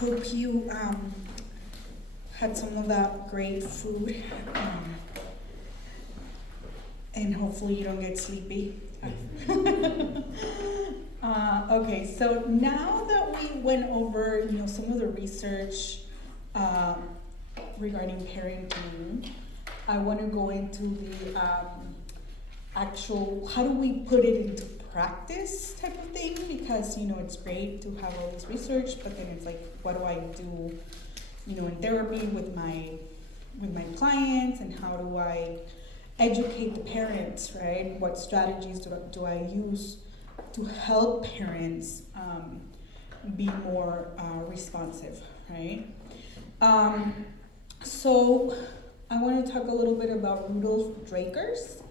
hope you had some of that great food, and hopefully you don't get sleepy. Okay, so now that we went over, some of the research regarding parenting, I want to go into the actual, how do we put it into practice type of thing, because it's great to have all this research, but then it's like, what do I do in therapy with my clients, and how do I educate the parents, right? What strategies do I use to help parents be more responsive, right? So I want to talk a little bit about Rudolf Drakers.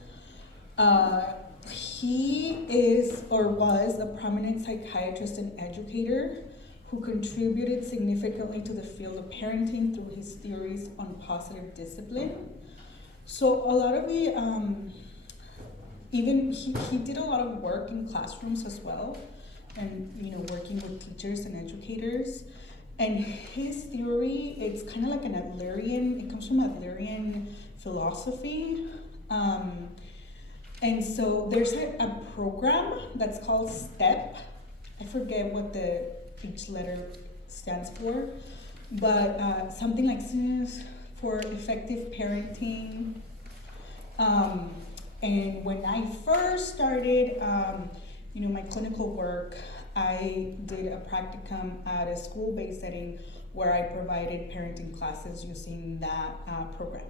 He is or was a prominent psychiatrist and educator who contributed significantly to the field of parenting through his theories on positive discipline. So a lot of the, even he did a lot of work in classrooms as well, and working with teachers and educators. And his theory, it's kind of like it comes from Adlerian philosophy. And so there's a program that's called STEP. I forget what each letter stands for, but something like for effective parenting. And when I first started, my clinical work, I did a practicum at a school-based setting where I provided parenting classes using that program.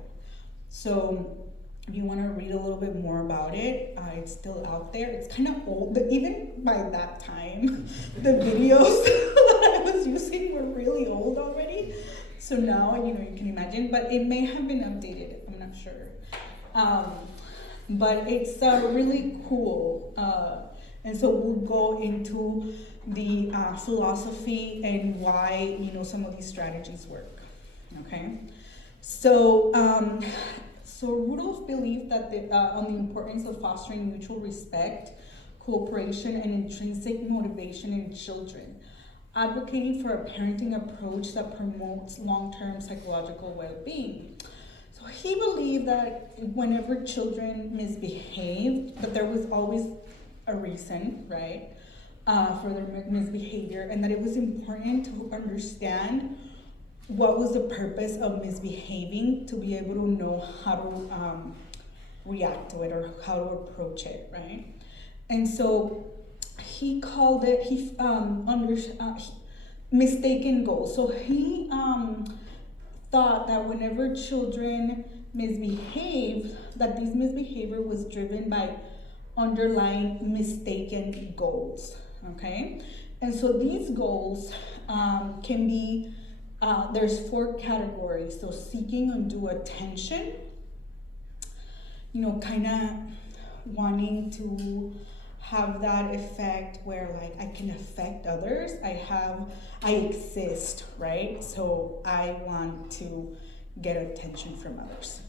So if you want to read a little bit more about it, it's still out there. It's kind of old, but even by that time, the videos that I was using were really old already. So now, you can imagine, but it may have been updated, I'm not sure. But it's really cool. And so we'll go into the philosophy and why, some of these strategies work, okay? So, so Rudolf believed that on the importance of fostering mutual respect, cooperation, and intrinsic motivation in children, advocating for a parenting approach that promotes long-term psychological well-being. So he believed that whenever children misbehaved, that there was always a reason, right, for their misbehavior, and that it was important to understand what was the purpose of misbehaving to be able to know how to react to it or how to approach it, right? And so he called it, mistaken goals. So he thought that whenever children misbehave, that this misbehavior was driven by underlying mistaken goals, okay? And so these goals can be, there's 4 categories. So seeking undue attention, kind of wanting to have that effect where like I can affect others. I exist, right? So I want to get attention from others.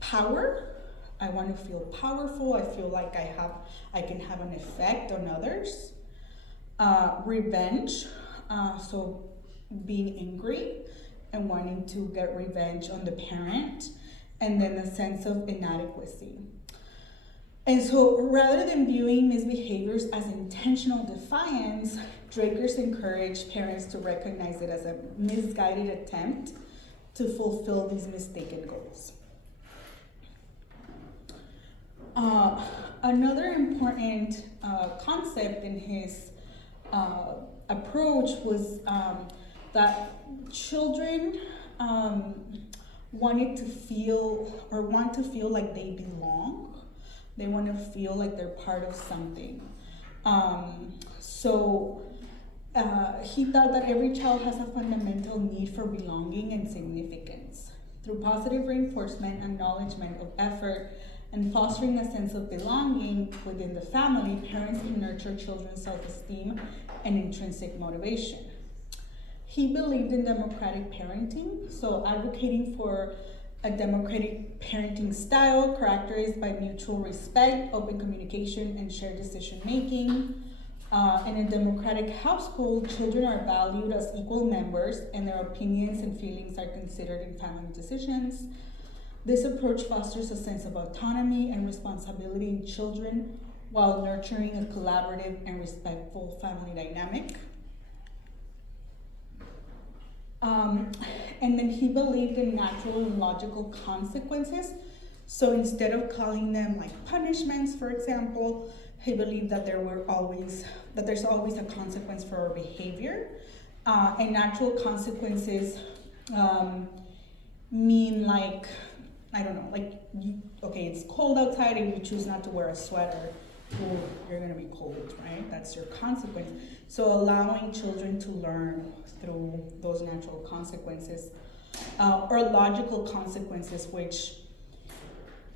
Power, I want to feel powerful. I feel like I can have an effect on others. Revenge, so being angry and wanting to get revenge on the parent, and then a sense of inadequacy. And so rather than viewing misbehaviors as intentional defiance, Drakers encouraged parents to recognize it as a misguided attempt to fulfill these mistaken goals. Another important concept in his approach was that children want to feel like they belong. They want to feel like they're part of something. So he thought that every child has a fundamental need for belonging and significance. Through positive reinforcement, acknowledgement of effort, and fostering a sense of belonging within the family, parents can nurture children's self-esteem and intrinsic motivation. He believed in democratic parenting, so advocating for a democratic parenting style characterized by mutual respect, open communication, and shared decision-making. In a democratic household, children are valued as equal members and their opinions and feelings are considered in family decisions. This approach fosters a sense of autonomy and responsibility in children while nurturing a collaborative and respectful family dynamic. And then he believed in natural and logical consequences. So instead of calling them like punishments, for example, he believed that there's always a consequence for our behavior. And natural consequences mean like, I don't know, like, okay, it's cold outside and you choose not to wear a sweater, well, you're gonna be cold, right? That's your consequence. So allowing children to learn through those natural consequences, or logical consequences, which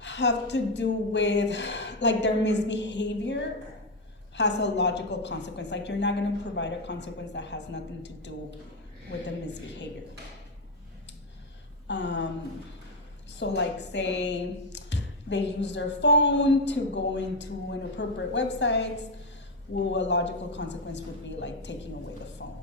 have to do with like their misbehavior has a logical consequence. Like you're not gonna provide a consequence that has nothing to do with the misbehavior. So like say they use their phone to go into inappropriate websites, well, a logical consequence would be like taking away the phone.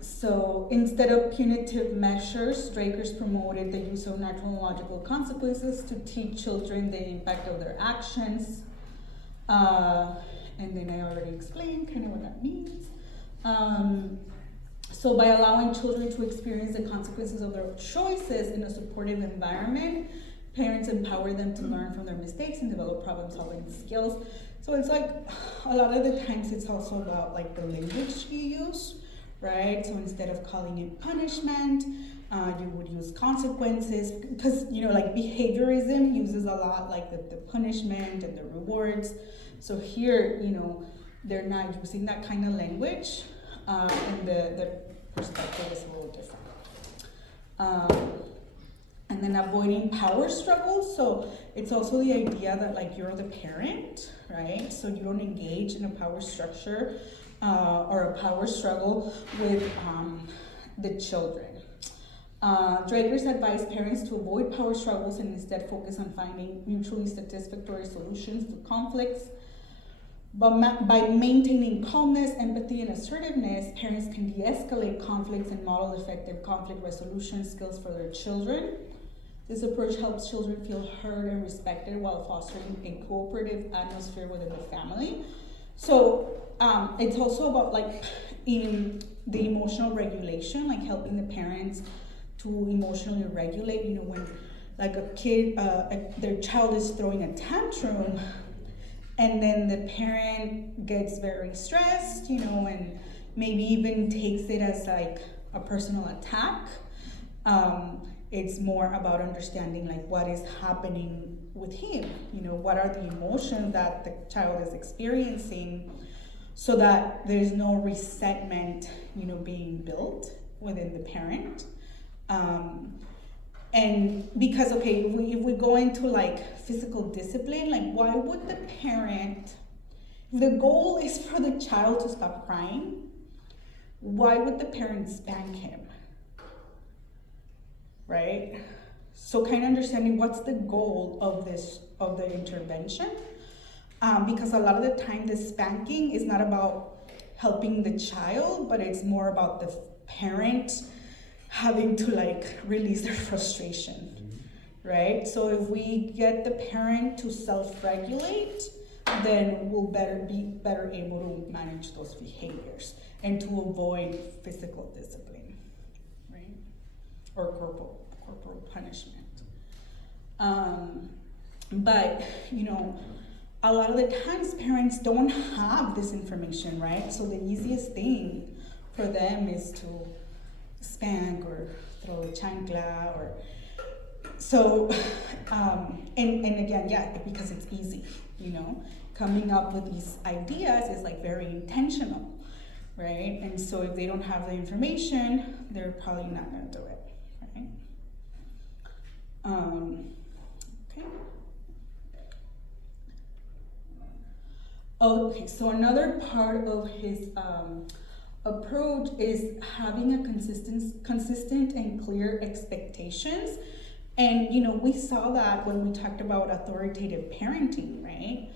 So instead of punitive measures, Drakers promoted the use of natural and logical consequences to teach children the impact of their actions. And then I already explained kind of what that means. So by allowing children to experience the consequences of their choices in a supportive environment, parents empower them to learn from their mistakes and develop problem-solving skills. So it's like, a lot of the times it's also about like the language you use, right? So instead of calling it punishment, you would use consequences, because, you know, like behaviorism uses a lot like the punishment and the rewards. So here, you know, they're not using that kind of language, and the perspective is a little different. And then avoiding power struggles. So it's also the idea that like you're the parent, right? So you don't engage in a power structure or a power struggle with the children. Drakers advise parents to avoid power struggles and instead focus on finding mutually satisfactory solutions to conflicts. But by maintaining calmness, empathy, and assertiveness, parents can de-escalate conflicts and model effective conflict resolution skills for their children. This approach helps children feel heard and respected while fostering a cooperative atmosphere within the family. So it's also about like in the emotional regulation, like helping the parents to emotionally regulate. You know, when like a kid, their child is throwing a tantrum, and then the parent gets very stressed, you know, and maybe even takes it as like a personal attack. It's more about understanding like what is happening with him, you know, what are the emotions that the child is experiencing, so that there's no resentment, you know, being built within the parent. And because, okay, if we go into like physical discipline, like why would the parent, if the goal is for the child to stop crying, why would the parent spank him? Right? So kind of understanding what's the goal of the intervention. Because a lot of the time the spanking is not about helping the child, but it's more about the parent having to like release their frustration, right? So if we get the parent to self-regulate, then we'll be better able to manage those behaviors and to avoid physical discipline, right? Or corporal punishment. But, you know, a lot of the times parents don't have this information, right? So the easiest thing for them is to spank or throw a chancla, or so and again, yeah, because it's easy, you know, coming up with these ideas is like very intentional, right? And so if they don't have the information, they're probably not going to do it, right? Okay, so another part of his approach is having a consistent and clear expectations And we saw that when we talked about authoritative parenting, right?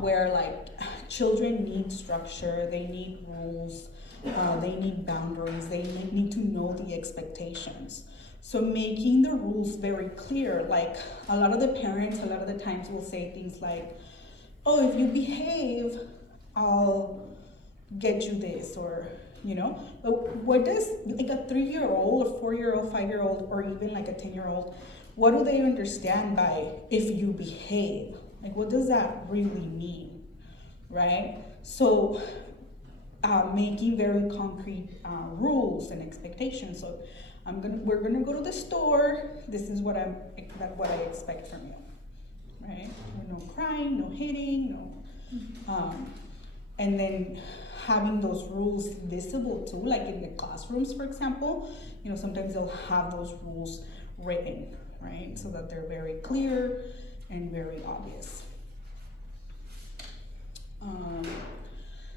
Where like children need structure, they need rules, they need boundaries, they need to know the expectations. So making the rules very clear, like a lot of the parents, a lot of the times will say things like, oh, if you behave, I'll get you this, or but what does like a 3-year-old, a 4-year-old, 5-year-old, or even like a 10-year-old, what do they understand by if you behave? Like, what does that really mean, right? So making very concrete rules and expectations. So we're gonna go to the store. This is what I expect from you, right? No crying, no hitting, no. And then having those rules visible too, like in the classrooms, for example, sometimes they'll have those rules written, right? So that they're very clear and very obvious.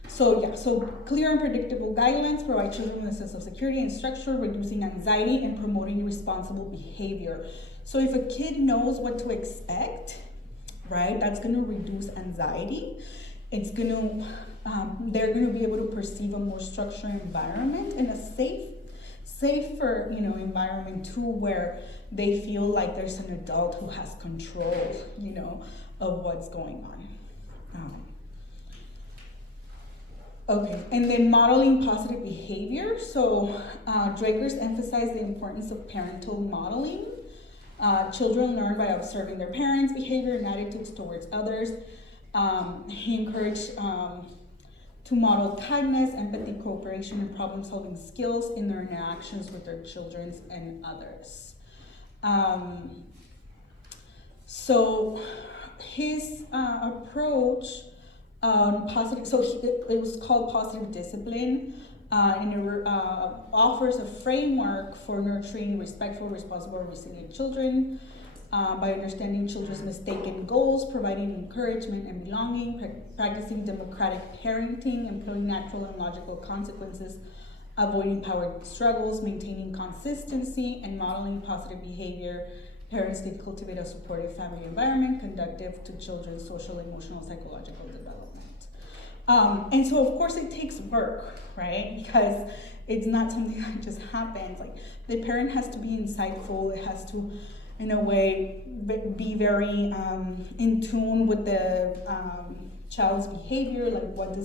So clear and predictable guidelines provide children with a sense of security and structure, reducing anxiety and promoting responsible behavior. So if a kid knows what to expect, right, that's gonna reduce anxiety. It's gonna, they're gonna be able to perceive a more structured environment and a safer, environment too, where they feel like there's an adult who has control, of what's going on. Okay, and then modeling positive behavior. So Drakers emphasize the importance of parental modeling. Children learn by observing their parents' behavior and attitudes towards others. He encouraged to model kindness, empathy, cooperation, and problem-solving skills in their interactions with their children and others. So his approach positive, so it was called positive discipline, and it offers a framework for nurturing respectful, responsible, and resilient children by understanding children's mistaken goals, providing encouragement and belonging, practicing democratic parenting, employing natural and logical consequences, avoiding power struggles, maintaining consistency, and modeling positive behavior. Parents can cultivate a supportive family environment conducive to children's social, emotional, psychological development. And so, of course, it takes work, right? Because it's not something that just happens. Like, the parent has to be insightful. It has to, in a way, be very in tune with the child's behavior. Like, what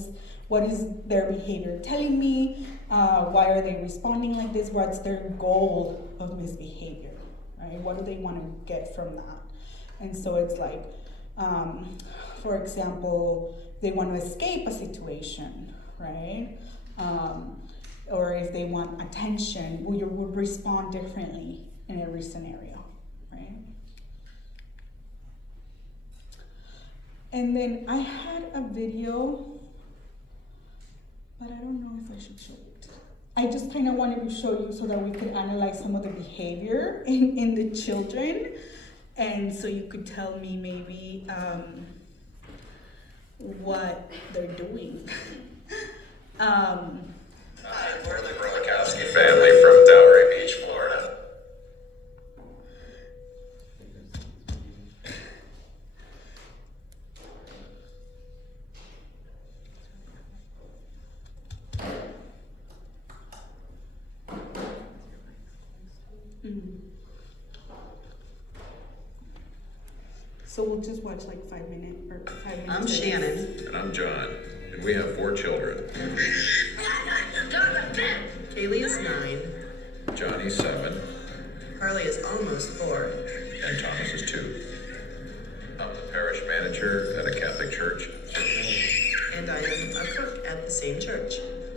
is their behavior telling me? Why are they responding like this? What's their goal of misbehavior? Right? What do they want to get from that? And so it's like, for example, they want to escape a situation, right? Or if they want attention, you would respond differently in every scenario, right? And then I had a video, but I don't know if I should show it. I just kind of wanted to show you so that we could analyze some of the behavior in the children, and so you could tell me maybe what they're doing. Hi, we're the Gronkowski family from Delray Beach, Florida. So we'll just watch like 5 minutes. I'm Shannon. And I'm John, and we have 4 children. Kaylee is 9. Johnny's 7, Harley is almost 4. and Thomas is 2. I'm the parish manager at a Catholic church. And I am a cook at the same church.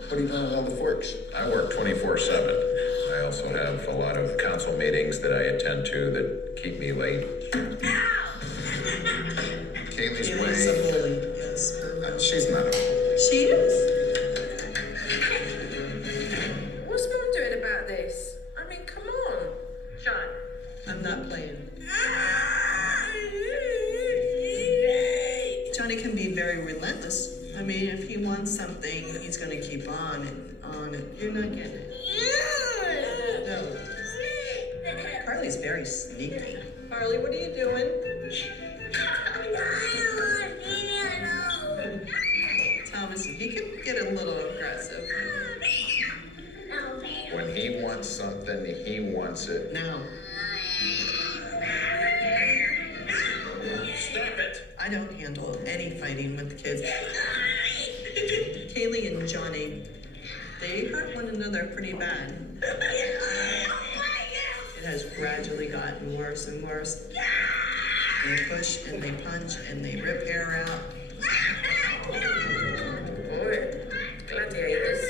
What are you doing with all the forks? I work 24/7. I also have a lot of council meetings that I attend to that keep me late. Kaylee's Kaylee's a way. bully, yes. She's not a bully. She is. What's Mum doing about this? I mean, come on. John. I'm not playing. Johnny can be very relentless. I mean, if he wants something, he's going to keep on it. You're not getting it. No. Carly Kaylee's very sneaky. Harley, what are you doing? Thomas, he could get a little aggressive. When he wants something, he wants it. Now, Stop it! I don't handle any fighting with the kids. Kaylee and Johnny, they hurt one another pretty bad. It has gradually gotten worse and worse. They push and they punch and they rip hair out. Boy, gladiators.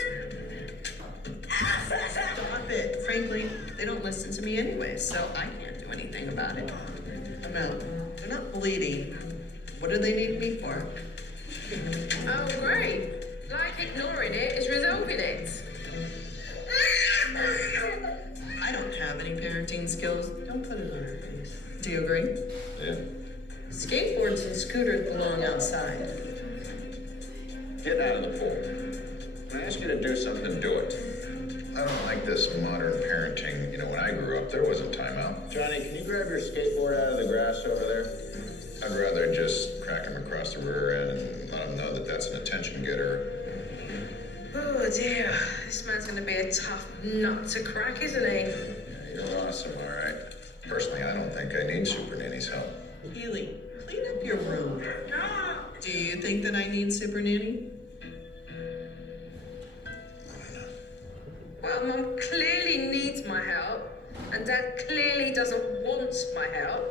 Stop it. Frankly, they don't listen to me anyway, so I can't do anything about it. I'm out. They're not bleeding. What do they need me for? Oh, great. Like ignoring it is resolving it. I don't have any parenting skills. Don't put it on her face. Do you agree? Yeah. Skateboards and scooters belong outside. Get out of the pool. When I ask you to do something, do it. I don't like this modern parenting. You know, when I grew up, there wasn't timeout. Johnny, can you grab your skateboard out of the grass over there? I'd rather just crack him across the rear end and let him know that that's an attention getter. Oh dear, this man's gonna be a tough nut to crack, isn't he? Yeah, you're awesome, all right. Personally, I don't think I need Super Nanny's help. Haley, clean up your room. Do you think that I need Super Nanny? Well, Mum clearly needs my help, and Dad clearly doesn't want my help.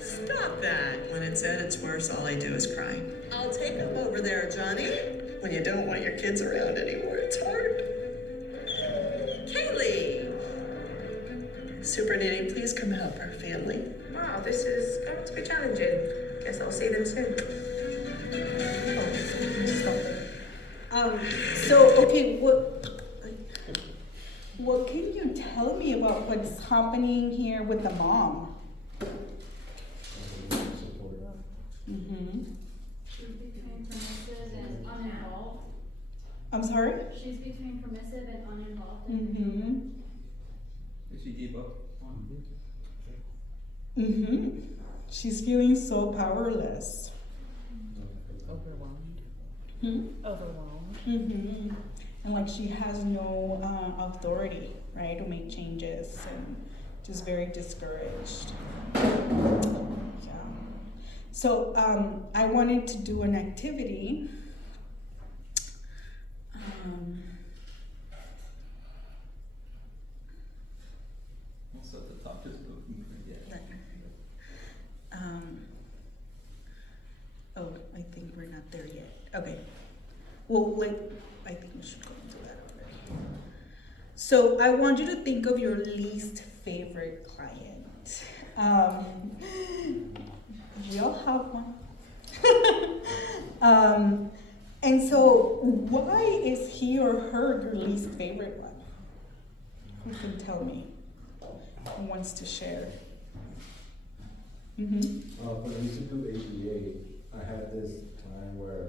Stop that. When it's at its worst, all I do is cry. I'll take him over there, Johnny. When you don't want your kids around anymore, it's hard. Kaylee! Super Nanny, please come help our family. Wow, this is going to be challenging. Guess I'll see them soon. Okay, what can you tell me about what's happening here with the mom? Mm-hmm. She's between permissive and uninvolved. I'm sorry? She's between permissive and uninvolved. Mm-hmm. Did she give up on it? Mm-hmm. She's feeling so powerless. Overwhelmed. Overwhelmed. Mm-hmm. And like she has no authority, right, to make changes, and just very discouraged. Yeah. So I wanted to do an activity. So the top is moving. Yeah. Oh, I think we're not there yet. Okay. Well, I think we should go into that already. So I want you to think of your least favorite client. We all have one. And so why is he or her your least favorite one? Who can tell me? Who wants to share? Mm-hmm. When I used to do ABA, I had this time where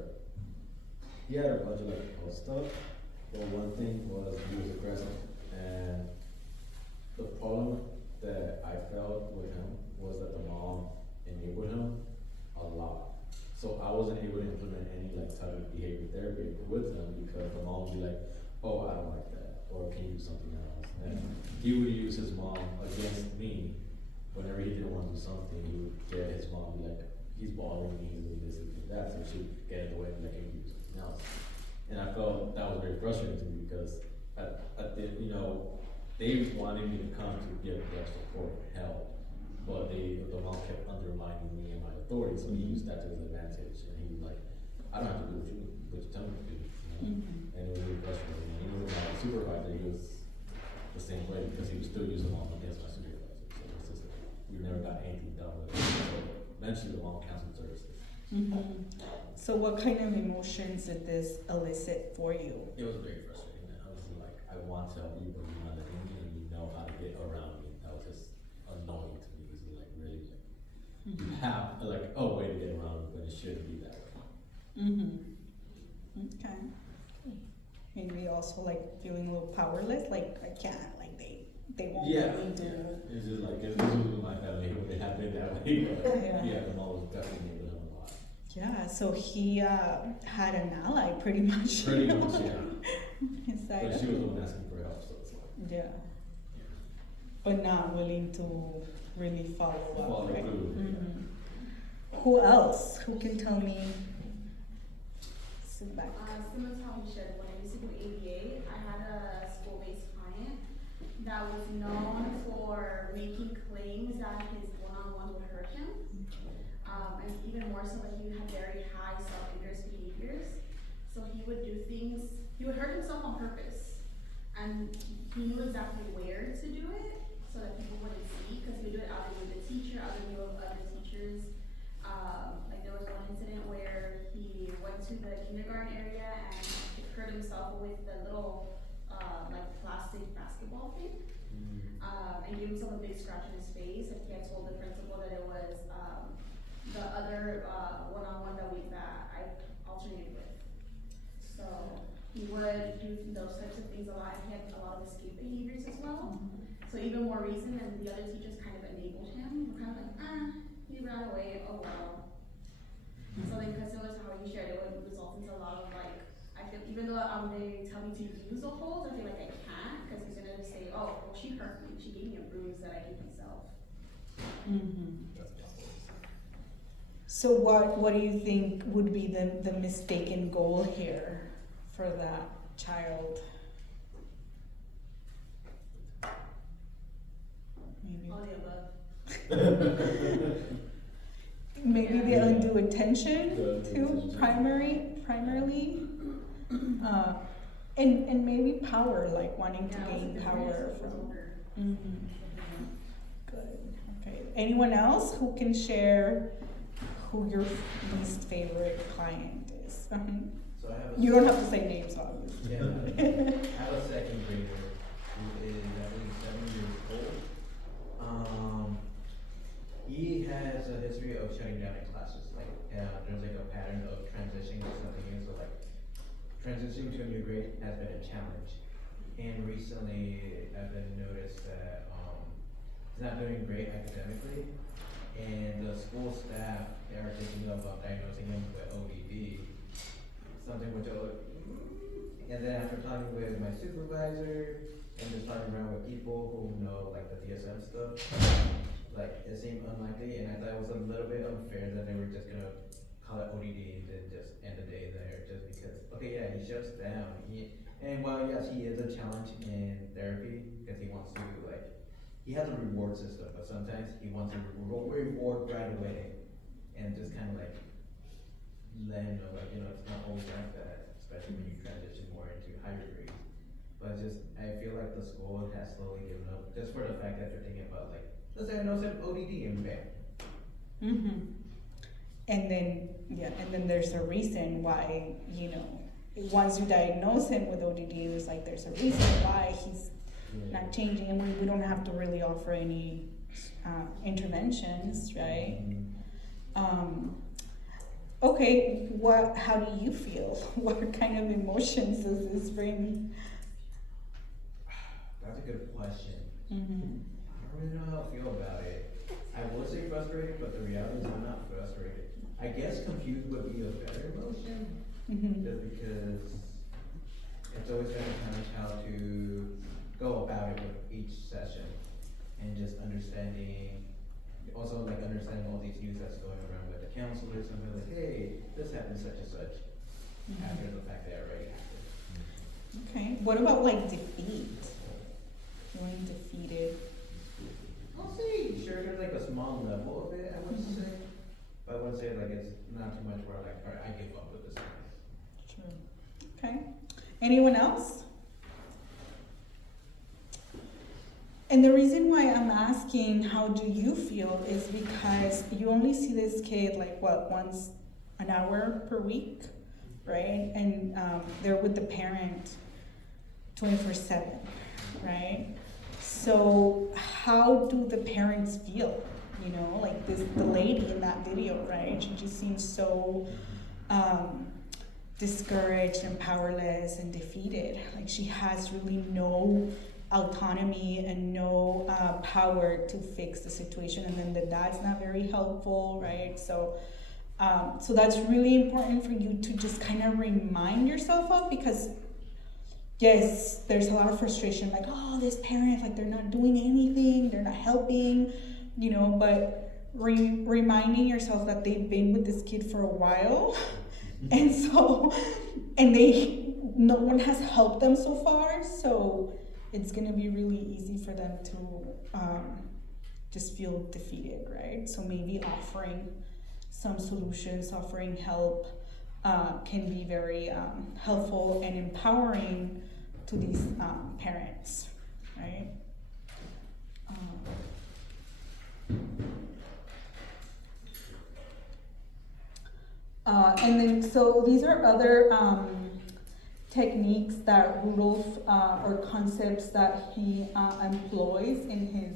he had a bunch of like health stuff, but one thing was he was aggressive, and the problem that I felt with him was that the mom enabled him a lot. So I wasn't able to implement any like type of behavior therapy with him because the mom would be like, "Oh, I don't like that," or "Can you do something else?" And he would use his mom against me. Whenever he didn't want to do something, he would get his mom be like, "He's bothering me, he's doing this and that," so she'd get in the way and be like, "Can you do something else?" And I felt that was very frustrating to me because they wanted me to come to give their support and help, but the mom kept undermining me and my authority, so he used that to his advantage, and he was like, "I don't have to do what you tell me to do," you know? Mm-hmm. And it was really frustrating. And even my supervisor, he was the same way because he was still using mom against my supervisor. So it's just we never got anything done with it. So eventually the mom canceled services. Mm-hmm. So what kind of emotions did this elicit for you? It was very frustrating. I was like, I want to help you, but you're not letting me, and you know how to get around me. That was just annoying to me. Because like really, like, you have like a way to get around me, but it shouldn't be that way. Mm-hmm. Okay. Maybe also like feeling a little powerless, like I can't, like they they won't Yeah. really do. It's just like, if this was with my family, it would have been that way, but Yeah. yeah, the mom was definitely giving him a lot. Yeah, so he had an ally pretty much. Pretty much, yeah. His side But of she was it. the one asking for help, so it's like, Yeah. But not willing to really follow up, Follow right? through, yeah. Mhm. Who else? Who can tell me? Sit back. Similar to how we shared, when I used to do ABA, I had a school-based client that was known for making claims that his one-on-one would hurt him. And even more so that he had very high self-injurious behaviors. So he would do things, he would hurt himself on purpose. And he knew exactly where to do it so that people wouldn't see, because he would do it either with the teacher, either with other teachers. Like there was one incident where he went to the kindergarten area and hurt himself with the little like plastic basketball thing. And gave himself a big scratch in his face, and he had told the principal that it was the other one-on-one that I alternated with. So he would do those types of things a lot, and he had a lot of escape behaviors as well. So even more reason, and the other teachers kind of enabled him. We're kind of like, he ran away, oh well. So then, because it was how he shared, it would result into a lot of like, I feel, even though they tell me to use the holds, I feel like I can't, because he's gonna say, oh, well, she hurt me, she gave me a bruise that I gave myself. Mhm. So what do you think would be the mistaken goal here for that child? Maybe. All the above. Maybe the Yeah. undue attention The too, attention. primarily. And maybe power, like wanting to Yeah, it was gain a power difference, it was from. older. Good. Okay. Anyone else who can share who your least favorite client is? So I have a You don't have to say names, obviously. Yeah, I have a second grader who is, I believe, 7 years old. He has a history of shutting down in classes. Like, there's like a pattern of transitioning to something new. So like, transitioning to a new grade has been a challenge. And recently, I've been noticed that he's not doing great academically, and the school staff, they are thinking of diagnosing him with ODD, something which and then after talking with my supervisor and just talking around with people who know like the DSM stuff, like it seemed unlikely, and I thought it was a little bit unfair that they were just gonna call it ODD and then just end the day there, just because, okay, yeah, he shuts down. And while yes, he is a challenge in therapy because he wants to like, he has a reward system, but sometimes he wants a reward right away, and just kind of like let him know, like, you know, it's not always like that, especially when you transition more into higher grades. But just, I feel like the school has slowly given up, just for the fact that they're thinking about like, let's diagnose him ODD and bam. And then there's a reason why, once you diagnose him with ODD, there's a reason why he's not changing, and we don't have to really offer any interventions, right? Okay, how do you feel? What kind of emotions does this bring? That's a good question. Mm-hmm. I don't really know how I feel about it. I would say frustrated, but the reality is I'm not frustrated. I guess confused would be a better emotion, just because it's always been a challenge how to go about it with each session, and just understanding all these news that's going around with the counselors, and they're like, hey, this happened such and such, after the fact that it already happened. Okay, what about defeat? Feeling defeated? I'll say, sure, there's like a small level of it, I would say, but I wouldn't say it's not too much where like, alright, I give up with this one. True. Okay. Anyone else? And the reason why I'm asking how do you feel is because you only see this kid once an hour per week, right? And they're with the parent 24/7, right? So how do the parents feel? The lady in that video, right? She just seems so discouraged and powerless and defeated. She has really no autonomy and no power to fix the situation, and then the dad's not very helpful, right? So that's really important for you to just kind of remind yourself of, because yes, there's a lot of frustration, like, oh, this parent, like, they're not doing anything, they're not helping, you know, but reminding yourself that they've been with this kid for a while, and so, no one has helped them so far, so it's gonna be really easy for them to just feel defeated, right? So maybe offering some solutions, offering help, can be very helpful and empowering to these parents, right? And then, so these are other techniques that Rudolph, or concepts that he employs in his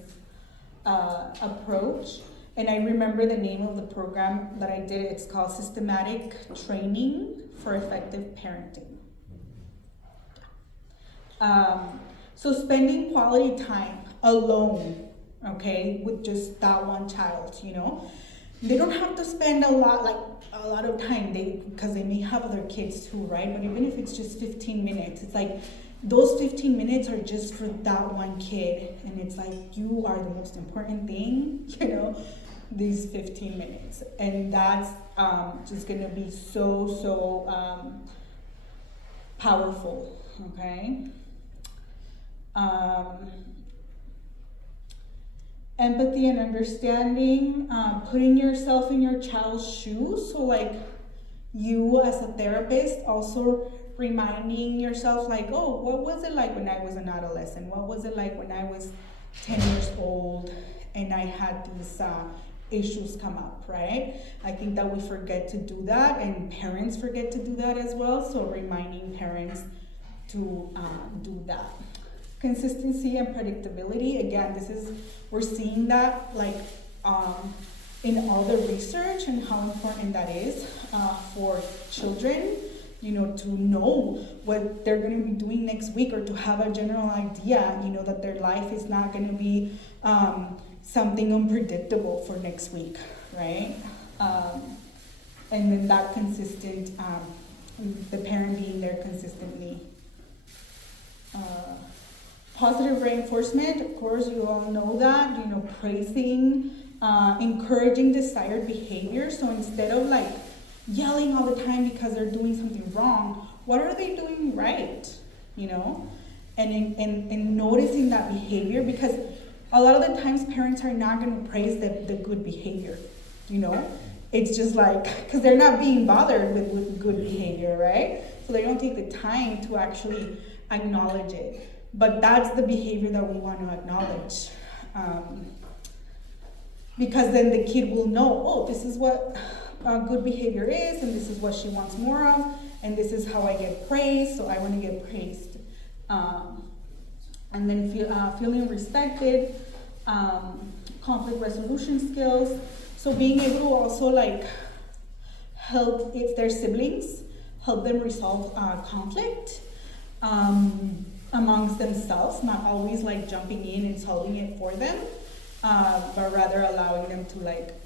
approach. And I remember the name of the program that I did. It's called Systematic Training for Effective Parenting. So spending quality time alone, okay, with just that one child, you know. They don't have to spend a lot of time, because they may have other kids too, right? But even if it's just 15 minutes, it's like those 15 minutes are just for that one kid. And it's like, you are the most important thing, you know, these 15 minutes. And that's just gonna be so powerful, okay? Empathy and understanding, putting yourself in your child's shoes. So like, you as a therapist also reminding yourself, like, oh, what was it like when I was an adolescent? What was it like when I was 10 years old and I had these issues come up, right? I think that we forget to do that, and parents forget to do that as well. So reminding parents to do that. Consistency and predictability. Again, we're seeing that like in all the research, and how important that is for children, you know, to know what they're going to be doing next week, or to have a general idea, you know, that their life is not going to be something unpredictable for next week, right? And then that consistent, the parent being there consistently. Positive reinforcement, of course, you all know that, you know, praising, encouraging desired behavior. So instead of like yelling all the time because they're doing something wrong, what are they doing right, you know? And noticing that behavior, because a lot of the times parents are not going to praise the good behavior, you know? It's just like, because they're not being bothered with good behavior, right? So they don't take the time to actually acknowledge it. But that's the behavior that we want to acknowledge. Because then the kid will know, oh, this is what good behavior is, and this is what she wants more of, and this is how I get praised, so I want to get praised. And then feeling respected, conflict resolution skills. So being able to also like help, if they're siblings, help them resolve conflict. Amongst themselves, not always like jumping in and solving it for them, but rather allowing them to like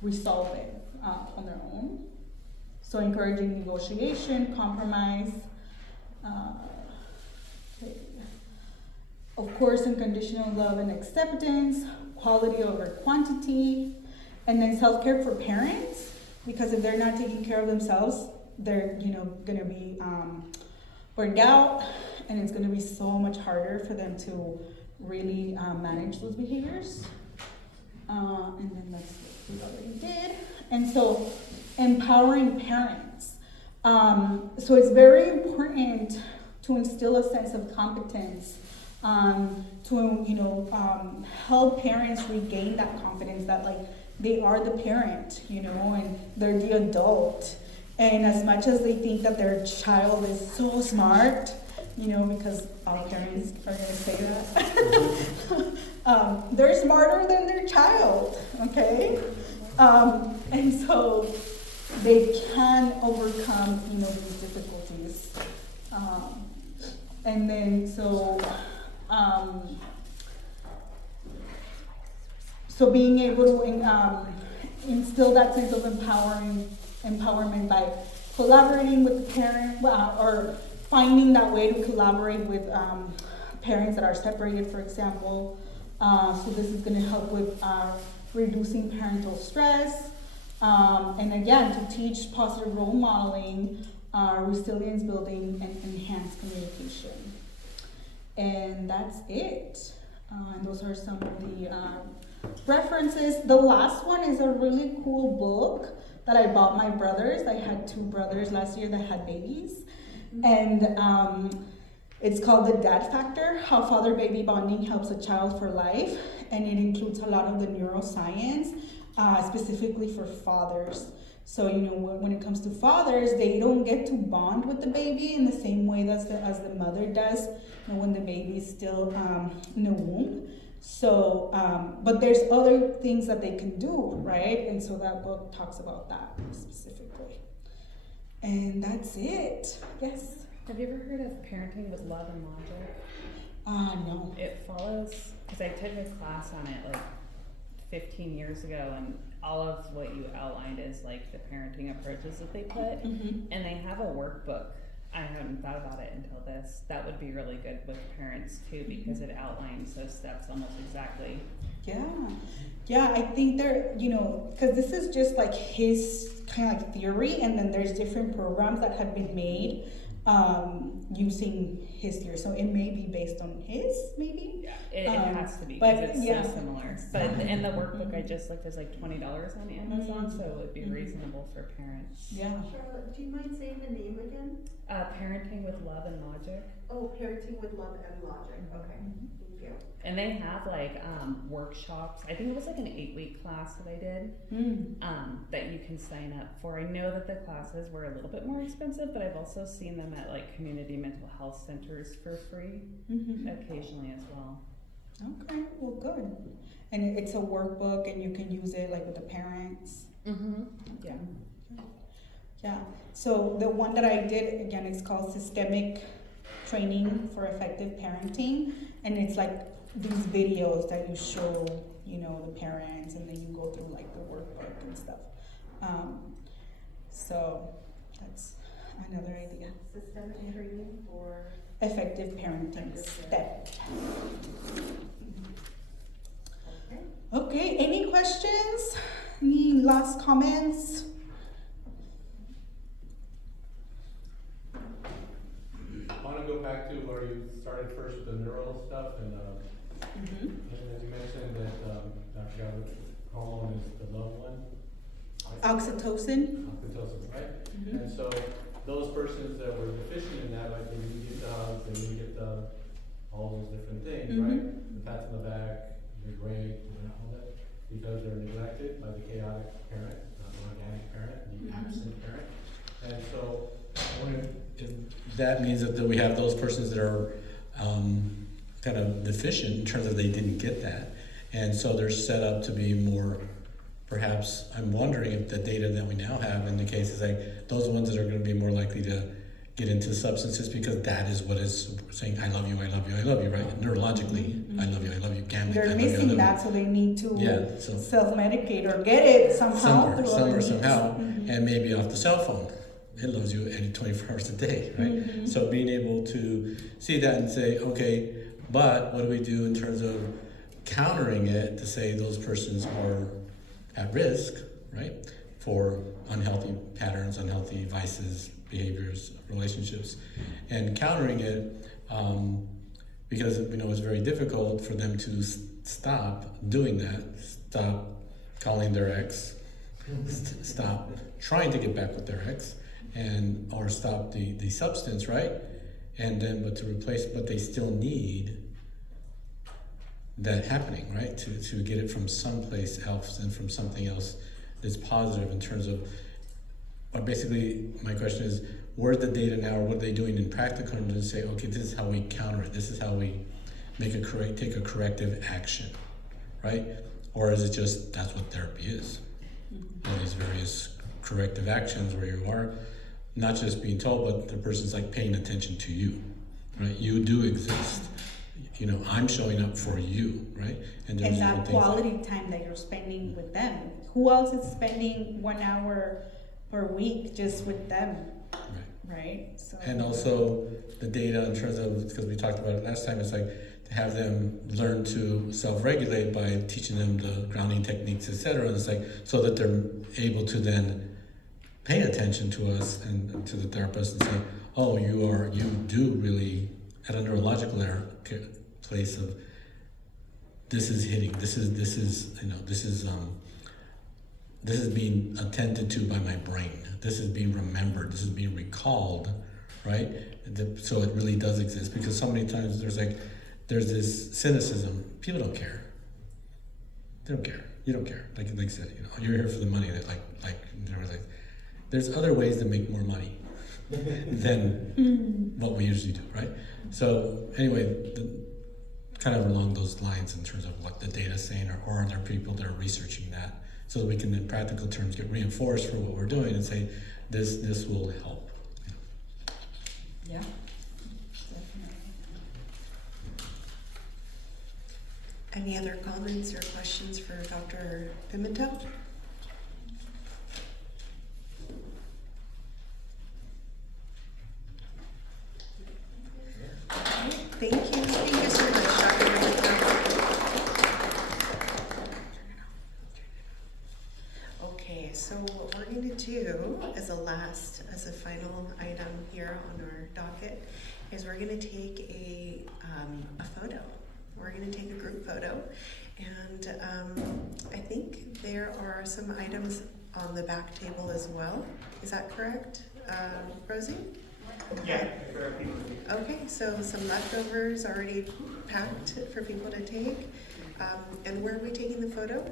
resolve it on their own. So encouraging negotiation, compromise, okay. Of course, unconditional love and acceptance, quality over quantity, and then self-care for parents, because if they're not taking care of themselves, they're, you know, gonna be burned out, and it's going to be so much harder for them to really manage those behaviors. And then that's what we already did. And so empowering parents. So it's very important to instill a sense of competence, to, you know, help parents regain that confidence that like they are the parent, you know, and they're the adult. And as much as they think that their child is so smart, you know, because all parents are going to say that, they're smarter than their child, okay? And so they can overcome, you know, these difficulties. And then so So being able to instill that sense of empowerment by collaborating with the parent, or finding that way to collaborate with parents that are separated, for example. So this is going to help with reducing parental stress, and again, to teach positive role modeling, resilience building, and enhanced communication. And that's it. And those are some of the references. The last one is a really cool book that I bought my brothers. I had 2 brothers last year that had babies. And it's called The Dad Factor, How Father-Baby Bonding Helps a Child for Life. And it includes a lot of the neuroscience, specifically for fathers. So, you know, when it comes to fathers, they don't get to bond with the baby in the same way as the mother does, you know, when the baby is still in the womb. So, but there's other things that they can do, right? And so that book talks about that specifically. And that's it. Yes? Have you ever heard of Parenting with Love and Logic? No. It follows, because I took a class on it like 15 years ago, and all of what you outlined is like the parenting approaches that they put, and they have a workbook. I hadn't thought about it until this. That would be really good with parents too, because it outlines those steps almost exactly. Yeah, I think they're, you know, because this is just like his kind of like theory, and then there's different programs that have been made using his theory. So it may be based on his, maybe. Yeah, it has to be, but because it's yeah. so similar. But and the workbook I just looked is like $20 on Amazon, so it would be reasonable for parents. Yeah. Charlotte, do you mind saying the name again? Parenting with Love and Logic. Oh, Parenting with Love and Logic. Okay, thank you. And they have like workshops. I think it was like an 8-week class that I did that you can sign up for. I know that the classes were a little bit more expensive, but I've also seen them at like community mental health centers for free occasionally as well. Okay, well, good. And it's a workbook, and you can use it like with the parents. Yeah. Yeah. So the one that I did, again, it's called Systemic Training for Effective Parenting, and it's like these videos that you show, you know, the parents, and then you go through like the workbook and stuff. So that's another idea. Systemic training for Effective parenting step. Okay, any questions? Any last comments? I want to go back to where you started first with the neural stuff, and as you mentioned that I forgot which hormone is the love one. Right? Oxytocin. Oxytocin, right? And so those persons that were deficient in that, like they didn't get the hugs, they didn't get all those different things, right? The pats on the back, you're great, all that, because they're neglected by the chaotic parent, the organic parent, the absent parent. And so that means that we have those persons that are kind of deficient in terms of they didn't get that, and so they're set up to be more. Perhaps I'm wondering if the data that we now have indicates is like those ones that are going to be more likely to get into substances, because that is what is saying I love you, I love you, I love you, right? Neurologically, I love you, gamma. They're missing that, so they need to so self-medicate or get it somehow. somehow, and maybe off the cell phone. It loves you 24 hours a day, right? So being able to see that and say, okay, but what do we do in terms of countering it to say those persons are at risk, right, for unhealthy patterns, unhealthy vices, behaviors, relationships, and countering it because we know it's very difficult for them to stop doing that, stop calling their ex, stop trying to get back with their ex, and or stop the substance, right? And then but to replace, but they still need that happening, right? To get it from someplace else and from something else that's positive in terms of, but basically my question is, where's the data now, or what are they doing in practical to say, okay, this is how we counter it, this is how we take a corrective action, right? Or is it just, that's what therapy is? All these various corrective actions where you are not just being told, but the person's like paying attention to you, right? You do exist. you know, I'm showing up for you, right? And there's And different that things quality time that you're spending with them. Who else is spending 1 hour per week just with them, right? So. And also the data in terms of, because we talked about it last time, it's like to have them learn to self-regulate by teaching them the grounding techniques, etc. And it's like so that they're able to then pay attention to us and to the therapist and say, oh, you do really at a neurological place of this is hitting, this is you know, this is being attended to by my brain. This is being remembered. This is being recalled, right? So it really does exist, because so many times there's this cynicism. People don't care. They don't care. You don't care. Like I said, you know, you're here for the money. That there's other ways to make more money than what we usually do, right? So anyway, kind of along those lines in terms of what the data's saying, or are there people that are researching that, so that we can in practical terms get reinforced for what we're doing and say this will help. Yeah. Any other comments or questions for Dr. Pimentel? Thank you so much, Dr. Pimentel. Okay, so what we're going to do as a final item here on our docket is we're going to take a photo. We're going to take a group photo, and I think there are some items on the back table as well. Is that correct, Rosie? Yeah. Okay, so some leftovers already packed for people to take. And where are we taking the photo?